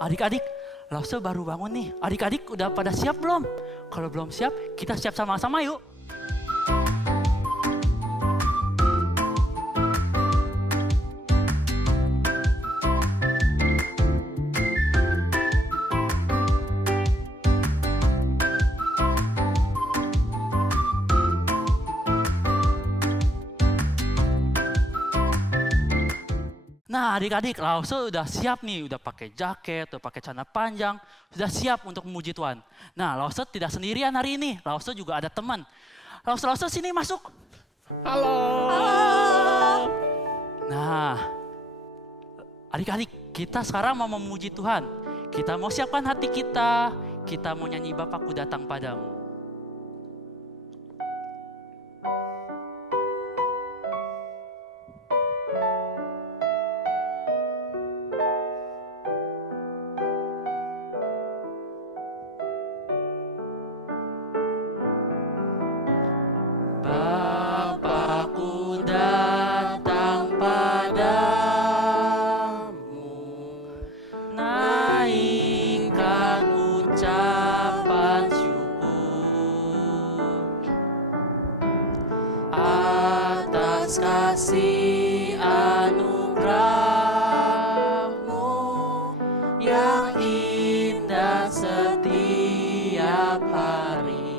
Adik-adik, Lause baru bangun nih. Adik-adik udah pada siap belum? Kalau belum siap, kita siap sama-sama yuk. Nah adik-adik, Lause udah siap nih, udah pakai jaket, udah pakai celana panjang, sudah siap untuk memuji Tuhan. Nah Lause tidak sendirian hari ini, Lause juga ada teman. Lause sini masuk. Halo. Nah adik-adik, kita sekarang mau memuji Tuhan. Kita mau siapkan hati kita mau nyanyi Bapakku Datang Padamu. Bapakku datang padamu, naikkan ucapan syukur atas kasih anugerah-Mu yang indah setiap hari.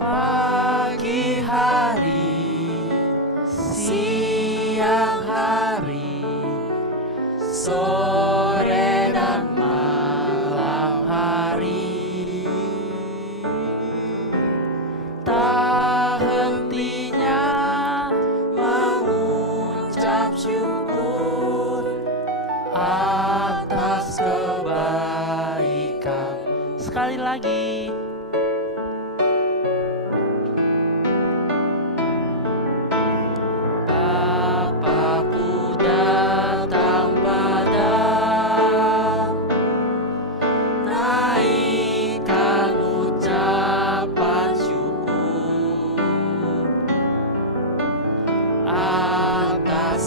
Pagi hari, siang hari, sore dan malam hari, tak hentinya mengucap syukur atas kebaikan. Sekali lagi.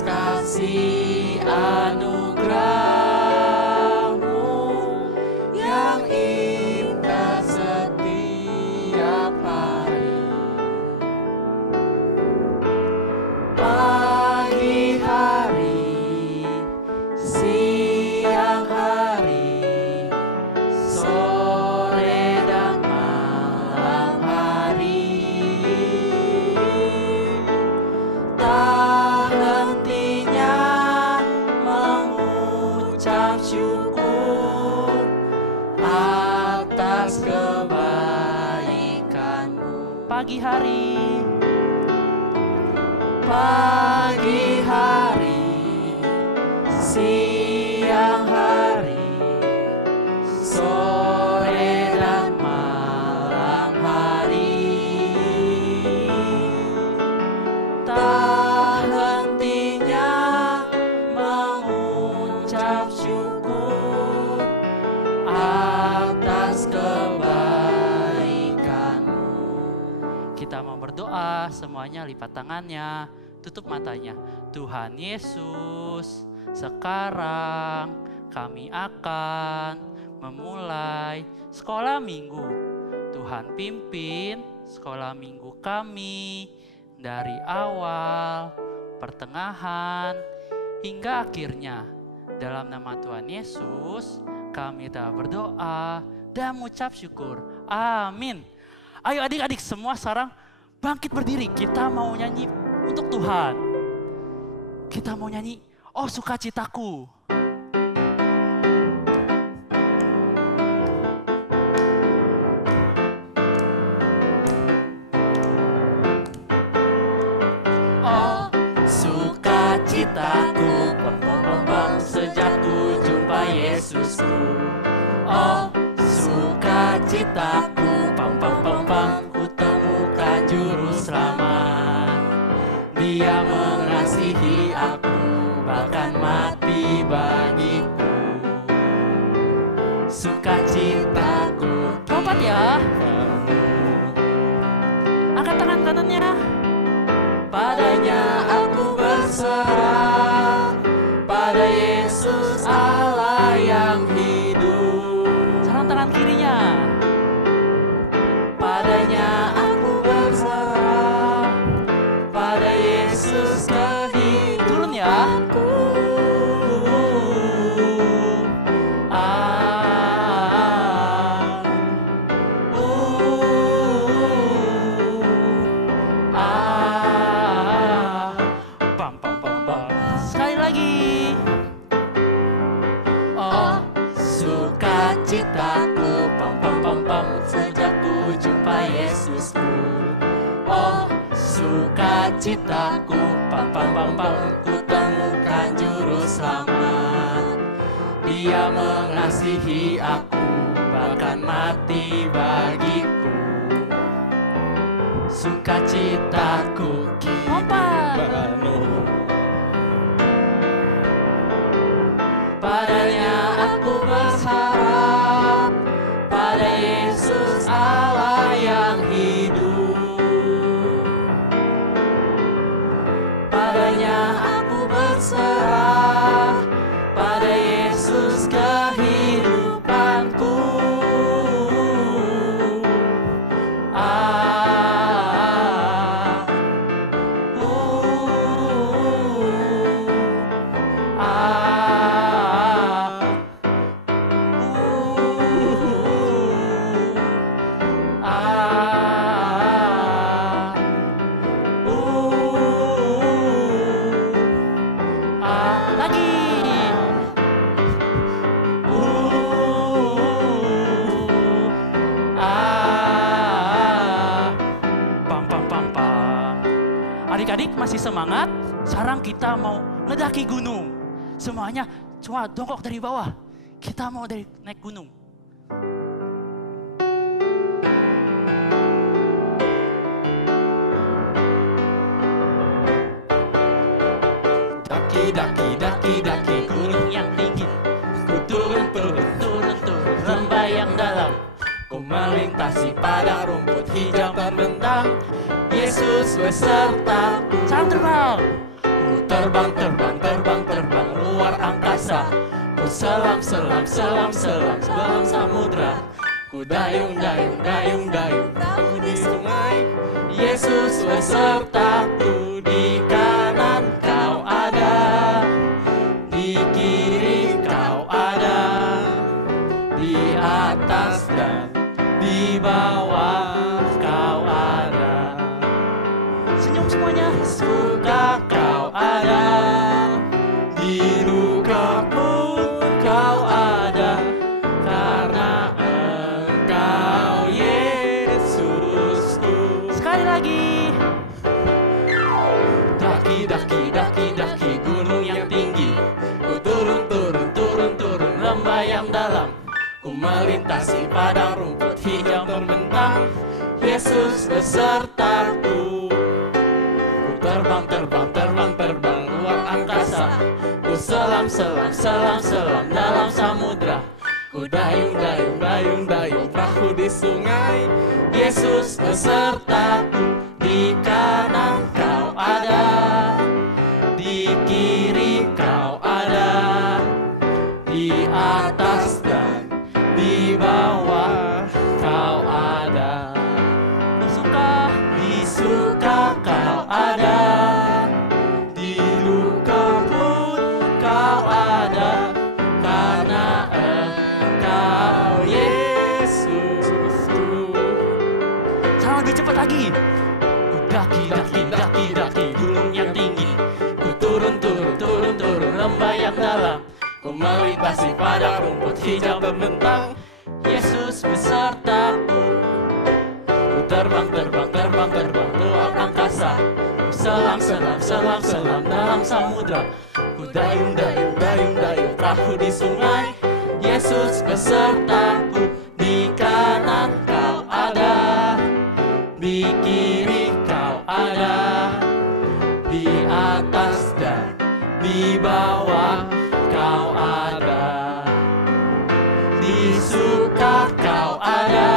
Kasih anugerah-Mu yang indah setiap hari. Pagi hari, siang hari, sore dan malam hari, tak hentinya mengucap syukur atas kebaikan-Mu. Pagi hari, siang hari, sore dan malam hari, tak hentinya mengucap syukur atas kebaikan-Mu. Kita mau berdoa, semuanya lipat tangannya, tutup matanya. Tuhan Yesus, sekarang kami akan memulai sekolah minggu. Tuhan pimpin sekolah minggu kami dari awal, pertengahan, hingga akhirnya. Dalam nama Tuhan Yesus, kami telah berdoa dan mengucap syukur. Amin. Ayo adik-adik semua sekarang bangkit berdiri. Kita mau nyanyi untuk Tuhan. Kita mau nyanyi, oh sukacitaku. Oh sukacitaku, pom-pom-pom sejak ku jumpa Yesusku. Oh sukacitaku, pam-pam-pam-pam, ku temukan juru selamat. Dia mengasihi aku, bahkan mati bagiku. Sukacitaku, lompat ya. Angkat tangan kanannya. Padanya aku berserah, pada Yesus Yesus kehidupanku. Turun ya. Pam pam pam pam. Sekali lagi. Oh, sukacitaku, pam pam pam pam, sejak ku jumpa Yesusku. Oh, sukacitaku, pam pam pam pam, ku temukan juru selamat. Dia mengasihi aku, bahkan mati bagiku. Sukacitaku kini penuh. Padanya aku berharap, pada Yesus Allah yang hidup. Padanya aku berserah, pada Yesus kehidupanku. Adik-adik masih semangat? Sekarang kita mau ngedaki gunung. Semuanya coba dongkok dari bawah. Kita mau naik gunung. Daki gunung yang tinggi. Ku turun lembah yang dalam. Ku melintasi padang rumput hijau terbentang. Yesus besertaku. Salam terbang. Ku terbang luar angkasa. Ku selam dalam samudra. Ku dayung aku di sungai. Yesus besertaku, di kanan kau ada, di kiri kau ada, di atas dan di bawah kau ada. Senyum semuanya. Suka kau ada, di duka pun kau ada, karena Engkau Yesusku. Sekali lagi. Daki gunung yang tinggi. Ku turun lembah yang dalam. Ku melintasi padang rumput hijau terbentang. Yesus besertaku. Ku terbang luar angkasa. Ku selam dalam samudra. Ku dayung perahu di sungai. Yesus besertaku, di kanan kau ada, di kiri kau ada, di atas dan di bawah kau ada. Di suka kau ada, di luka pun kau ada, karena Engkau Yesusku. Sama lebih cepat lagi. Ku daki gunung yang tinggi. Ku turun lembah yang dalam. Ku melintasi padang rumput hijau terbentang. Yesus besertaku. Ku terbang luar angkasa. Ku selam dalam samudra. Ku dayung perahu di sungai. Yesus besertaku, di kanan kau ada, di kiri kau ada, di atas dan di bawah kau ada. Di suka kau ada,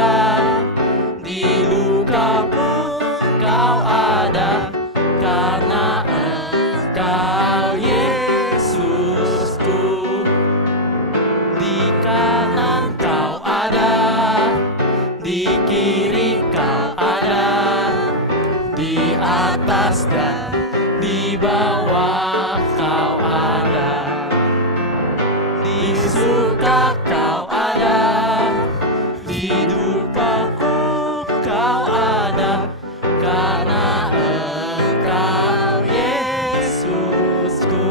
di luka pun kau ada, karena Engkau Yesusku. Di kanan kau ada, di kiri kau ada, di atas dan di bawah bahwa Kau ada, di suka Kau ada, di dukaku Kau ada, karena Engkau Yesusku.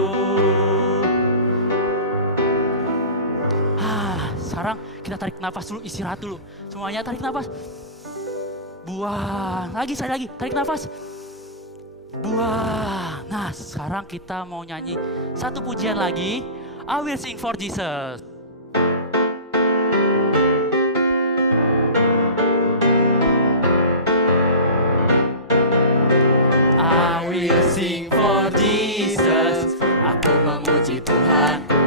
Sekarang kita tarik nafas dulu, istirahat dulu. Semuanya tarik nafas. Buang. Lagi, sekali lagi. Tarik nafas. Buang. Nah, sekarang kita mau nyanyi satu pujian lagi. I will sing for Jesus. I will sing for Jesus. Aku memuji Tuhanku.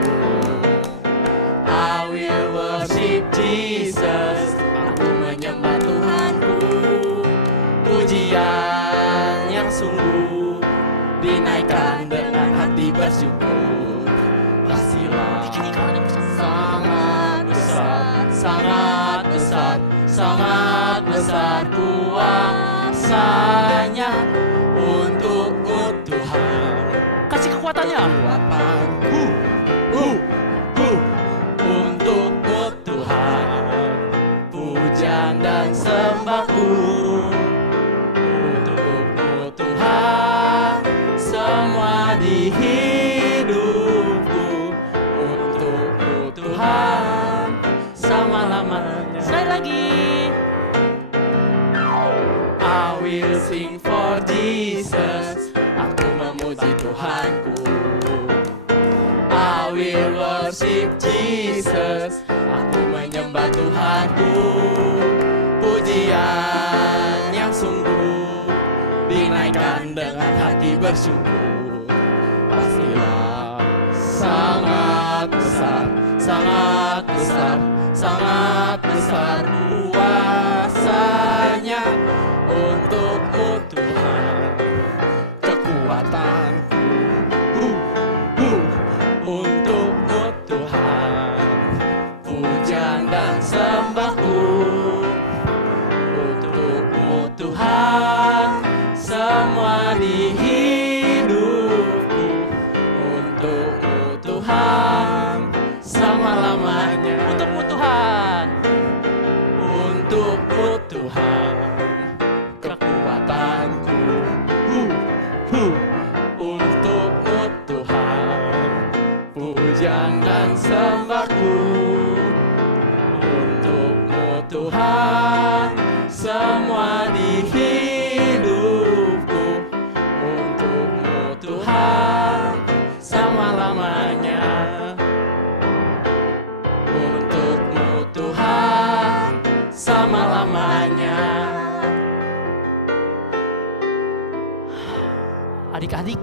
I will worship Jesus. Aku menyembah Tuhanku. Pujian yang sungguh dinaikkan dengan hati bersyukur. Pastilah sangat besar, sangat besar, sangat besar kuasanya untuk Tuhan. Kasih kekuatannya. Untuk Tuhan, pujian dan sembahku. Untuk Tuhan, semua di hidupku. Untuk Tuhan, selama-lamanya. Sekali lagi. I will sing for Jesus. Aku memuji Tuhanku. I will worship Jesus. Aku menyembah Tuhanku. Pujian yang sungguh dinaikkan dengan hati bersyukur. Pastilah sangat besar, sangat besar, sangat besar kuasanya untuk Tuhan. Kekuatanku untuk Tuhan, pujian dan sembahku. Untuk Tuhan, semua di hidupku. Untuk Tuhan, selama-lamanya. Untuk Tuhan, untuk Tuhan, kekuatanku. Untuk Tuhan, pujian dan sembahku. Untuk Tuhan, semua di hidupku. Untuk Tuhan, selama-lamanya. Untuk Tuhan, selama-lamanya. Adik-adik,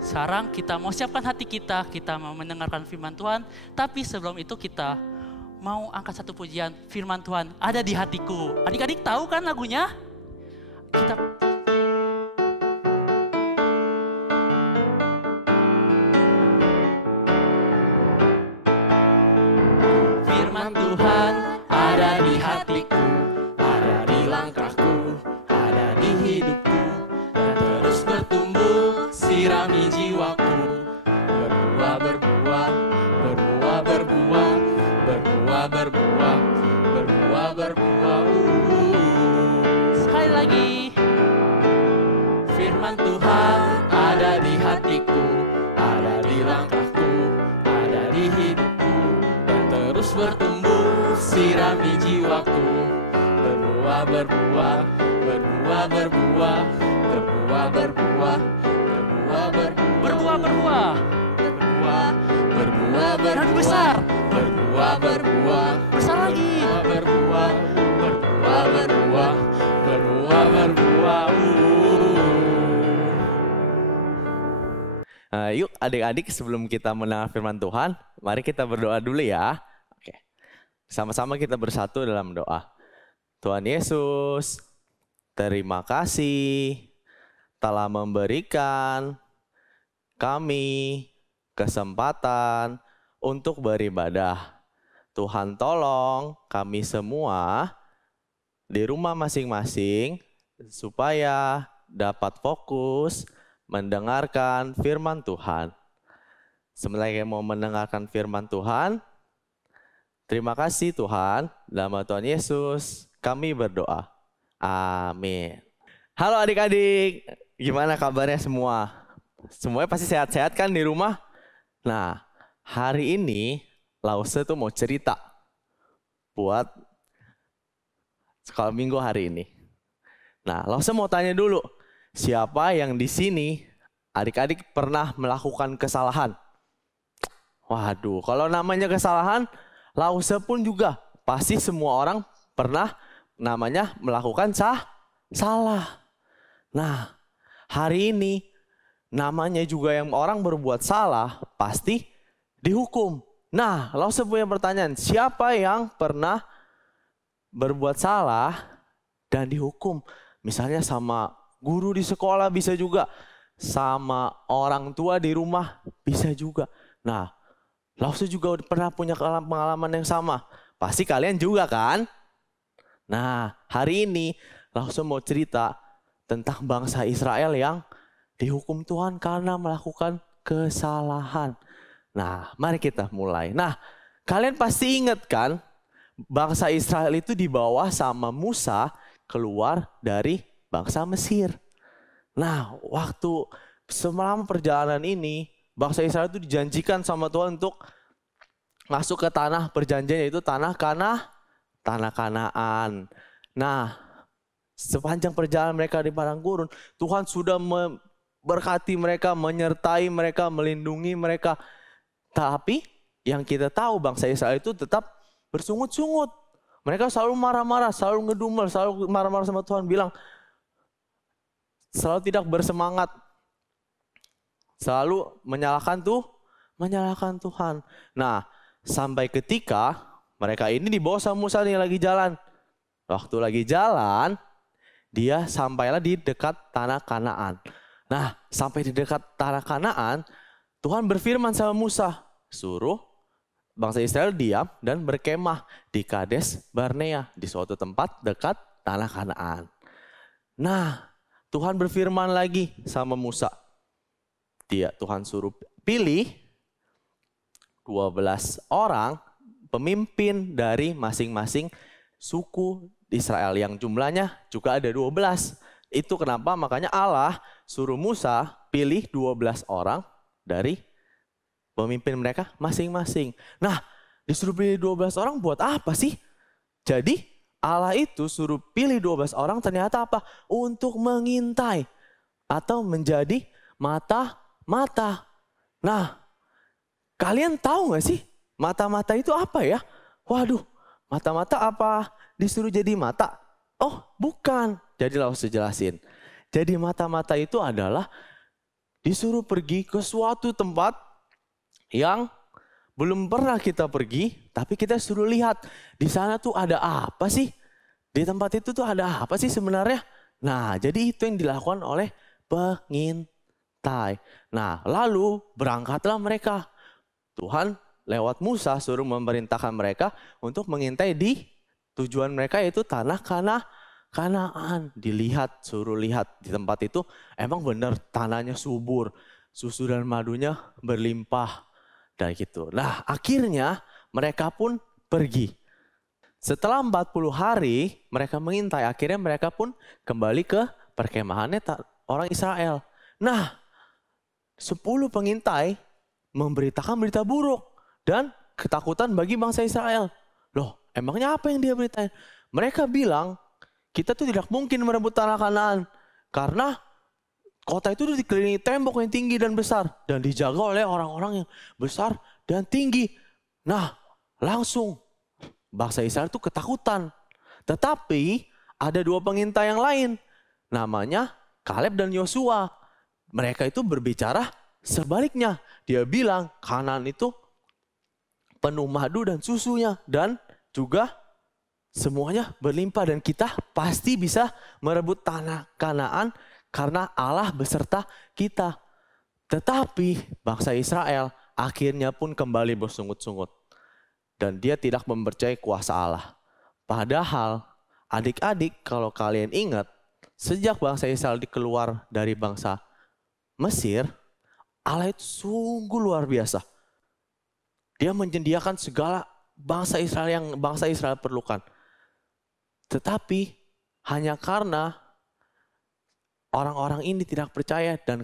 sekarang kita mau siapkan hati kita mau mendengarkan firman Tuhan. Tapi sebelum itu kita mau angkat satu pujian. Firman Tuhan ada di hatiku. Adik-adik tahu kan lagunya? Kita firman Tuhan ada di hatiku, ada di langkahku, ada di hidupku, dan terus bertumbuh, sirami jiwaku. Berbuah, berbuah, berbuah, berbuah, berbuah, berbuah, berbuah, berbuah. Sekali lagi. Firman Tuhan ada di hatiku, ada di langkahku, ada di hidupku, dan terus bertumbuh, sirami jiwaku. Berbuah, berbuah, berbuah, berbuah, berbuah, berbuah, berbuah, berbuah, berbuah, berbuah, berbuah, berbuah, besar, berbuah, berbuah, besar lagi, berbuah, berbuah, berbuah, berbuah, berbuah. Nah, yuk adik-adik sebelum kita mendengar firman Tuhan, mari kita berdoa dulu ya. Oke. Sama-sama kita bersatu dalam doa. Tuhan Yesus, terima kasih telah memberikan kami kesempatan untuk beribadah. Tuhan tolong kami semua di rumah masing-masing supaya dapat fokus mendengarkan firman Tuhan. Sebentar lagi mau mendengarkan firman Tuhan. Terima kasih Tuhan, dalam nama Tuhan Yesus kami berdoa. Amin. Halo adik-adik, gimana kabarnya semua? Semuanya pasti sehat-sehat kan di rumah? Nah, hari ini Lause tuh mau cerita buat sekolah minggu hari ini. Nah, Lause mau tanya dulu, siapa yang di sini adik-adik pernah melakukan kesalahan? Waduh, kalau namanya kesalahan, Lause pun juga pasti semua orang pernah namanya melakukan salah. Nah, hari ini namanya juga yang orang berbuat salah pasti dihukum. Nah, Lause punya pertanyaan, siapa yang pernah berbuat salah dan dihukum? Misalnya sama guru di sekolah bisa juga, sama orang tua di rumah bisa juga. Nah, Lause juga pernah punya pengalaman yang sama. Pasti kalian juga kan? Nah, hari ini Lause mau cerita tentang bangsa Israel yang dihukum Tuhan karena melakukan kesalahan. Nah, mari kita mulai. Nah, kalian pasti ingat kan? Bangsa Israel itu dibawa sama Musa keluar dari bangsa Mesir. Nah, waktu selama perjalanan ini, bangsa Israel itu dijanjikan sama Tuhan untuk masuk ke tanah perjanjian, yaitu tanah Kanaan. Nah, sepanjang perjalanan mereka di padang gurun, Tuhan sudah memberkati mereka, menyertai mereka, melindungi mereka. Tapi yang kita tahu bangsa Israel itu tetap bersungut-sungut. Mereka selalu marah-marah, selalu ngedumel, selalu marah-marah sama Tuhan, bilang selalu tidak bersemangat. Selalu menyalahkan Tuhan. Nah, sampai ketika mereka ini dibawa sama Musa nih lagi jalan. Waktu lagi jalan, dia sampailah di dekat tanah Kanaan. Nah, sampai di dekat tanah Kanaan, Tuhan berfirman sama Musa, suruh bangsa Israel diam dan berkemah di Kades Barnea, di suatu tempat dekat tanah Kanaan. Nah, Tuhan berfirman lagi sama Musa. Tuhan suruh pilih 12 orang pemimpin dari masing-masing suku Israel yang jumlahnya juga ada 12. Itu kenapa makanya Allah suruh Musa pilih 12 orang dari pemimpin mereka masing-masing. Nah, disuruh pilih 12 orang buat apa sih? Jadi Allah itu suruh pilih 12 orang ternyata apa? Untuk mengintai atau menjadi mata-mata. Nah, kalian tahu gak sih mata-mata itu apa ya? Waduh, mata-mata apa disuruh jadi mata? Oh, bukan. Jadi langsung jelasin. Jadi mata-mata itu adalah disuruh pergi ke suatu tempat yang belum pernah kita pergi, tapi kita suruh lihat di sana tuh ada apa sih? Di tempat itu tuh ada apa sih sebenarnya? Nah, jadi itu yang dilakukan oleh pengintai. Nah, lalu berangkatlah mereka. Tuhan lewat Musa suruh memerintahkan mereka untuk mengintai di tujuan mereka, yaitu tanah Kanaan. Dilihat, suruh lihat di tempat itu emang benar tanahnya subur, susu dan madunya berlimpah dan gitu. Nah, akhirnya mereka pun pergi. Setelah 40 hari mereka mengintai, akhirnya mereka pun kembali ke perkemahannya orang Israel. Nah, 10 pengintai memberitakan berita buruk dan ketakutan bagi bangsa Israel. Loh, emangnya apa yang dia beritain? Mereka bilang, kita tuh tidak mungkin merebut tanah Kanaan karena kota itu dikelilingi tembok yang tinggi dan besar dan dijaga oleh orang-orang yang besar dan tinggi. Nah, langsung bangsa Israel itu ketakutan. Tetapi ada 2 pengintai yang lain, namanya Kaleb dan Yosua. Mereka itu berbicara sebaliknya. Dia bilang Kanaan itu penuh madu dan susunya dan juga semuanya berlimpah dan kita pasti bisa merebut tanah Kanaan karena Allah beserta kita. Tetapi bangsa Israel akhirnya pun kembali bersungut-sungut dan dia tidak mempercayai kuasa Allah. Padahal adik-adik, kalau kalian ingat, sejak bangsa Israel dikeluar dari bangsa Mesir, Allah itu sungguh luar biasa. Dia menyediakan segala bangsa Israel yang bangsa Israel perlukan. Tetapi hanya karena orang-orang ini tidak percaya dan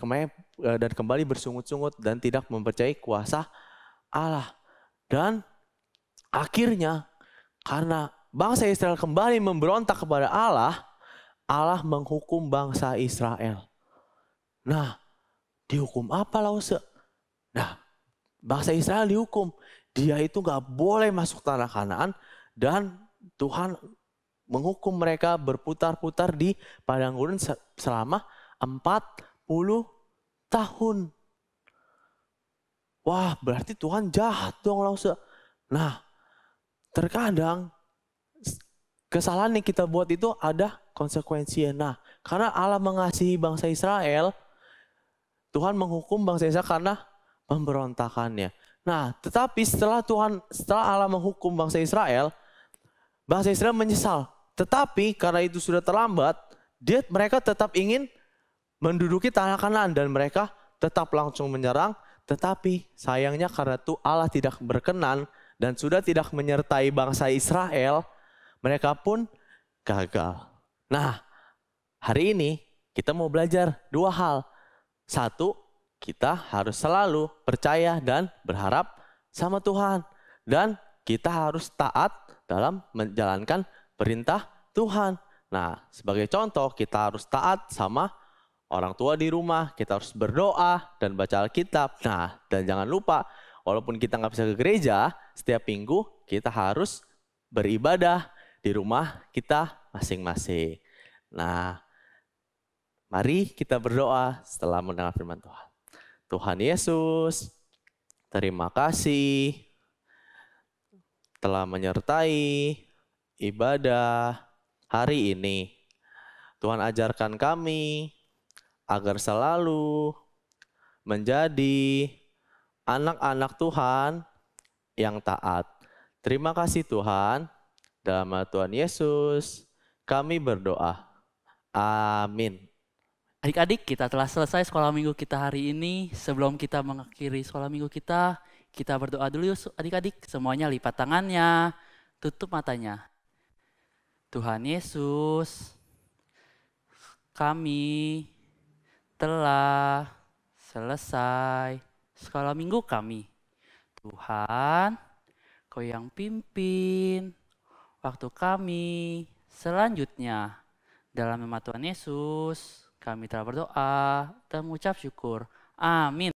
kembali bersungut-sungut dan tidak mempercayai kuasa Allah. Dan akhirnya karena bangsa Israel kembali memberontak kepada Allah, Allah menghukum bangsa Israel. Nah, dihukum apa Lause? Nah, bangsa Israel dihukum. Dia itu gak boleh masuk tanah Kanaan dan Tuhan menghukum mereka berputar-putar di padang gurun selama 40 tahun. Wah, berarti Tuhan jahat dong Lause. Nah, terkadang kesalahan yang kita buat itu ada konsekuensinya. Nah, karena Allah mengasihi bangsa Israel, Tuhan menghukum bangsa Israel karena pemberontakannya. Nah, tetapi setelah Allah menghukum bangsa Israel menyesal. Tetapi karena itu sudah terlambat, mereka tetap ingin menduduki tanah Kanaan dan mereka tetap langsung menyerang. Tetapi sayangnya karena itu Allah tidak berkenan dan sudah tidak menyertai bangsa Israel, mereka pun gagal. Nah, hari ini kita mau belajar dua hal. Satu, kita harus selalu percaya dan berharap sama Tuhan. Dan kita harus taat dalam menjalankan perintah Tuhan. Nah, sebagai contoh kita harus taat sama orang tua di rumah, kita harus berdoa dan baca Alkitab. Nah, dan jangan lupa, walaupun kita nggak bisa ke gereja, setiap minggu kita harus beribadah di rumah kita masing-masing. Nah, mari kita berdoa setelah mendengar firman Tuhan. Tuhan Yesus, terima kasih telah menyertai ibadah hari ini. Tuhan ajarkan kami agar selalu menjadi anak-anak Tuhan yang taat. Terima kasih Tuhan. Dalam nama Tuhan Yesus, kami berdoa. Amin. Adik-adik, kita telah selesai sekolah minggu kita hari ini. Sebelum kita mengakhiri sekolah minggu kita berdoa dulu yuk adik-adik. Semuanya lipat tangannya, tutup matanya. Tuhan Yesus, kami telah selesai sekolah minggu kami. Tuhan, Kau yang pimpin waktu kami selanjutnya. Dalam nama Tuhan Yesus, kami telah berdoa dan mengucap syukur. Amin.